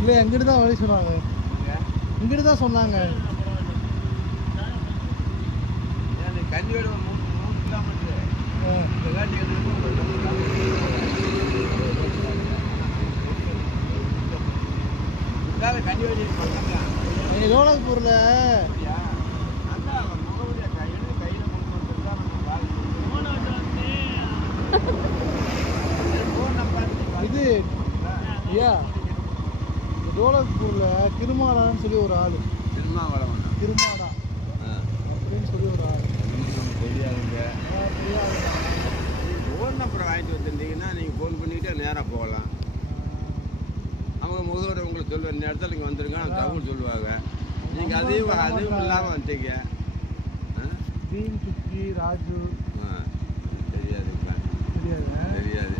இல்லை எங்கிட்ட தான் வழி சொன்னாங்க, இங்கிட்டு தான் சொன்னாங்க. கன்னியோட 3 கிலோமீட்டர் கன்னியோடி லோலாப்பூரில் இது ஐயா, லோலாப்பூரில் திருமாடான்னு சொல்லி ஒரு ஆள், திருமாடா அப்படின்னு சொல்லி ஒரு ஆள் தெரியாதுங்க. ஃபோன் நம்பரை வாங்கிட்டு வந்துருந்தீங்கன்னா நீங்கள் ஃபோன் பண்ணிக்கிட்டே நேராக போகலாம். அவங்க முகவரை உங்களுக்கு சொல்லுவார், இந்த இடத்துல நீங்கள் வந்துருங்க, தகவல் சொல்லுவாங்க. நீங்கள் அதையும் இல்லாமல் வந்துட்டீங்க. ராஜு தெரியாதுங்களா? தெரியாது.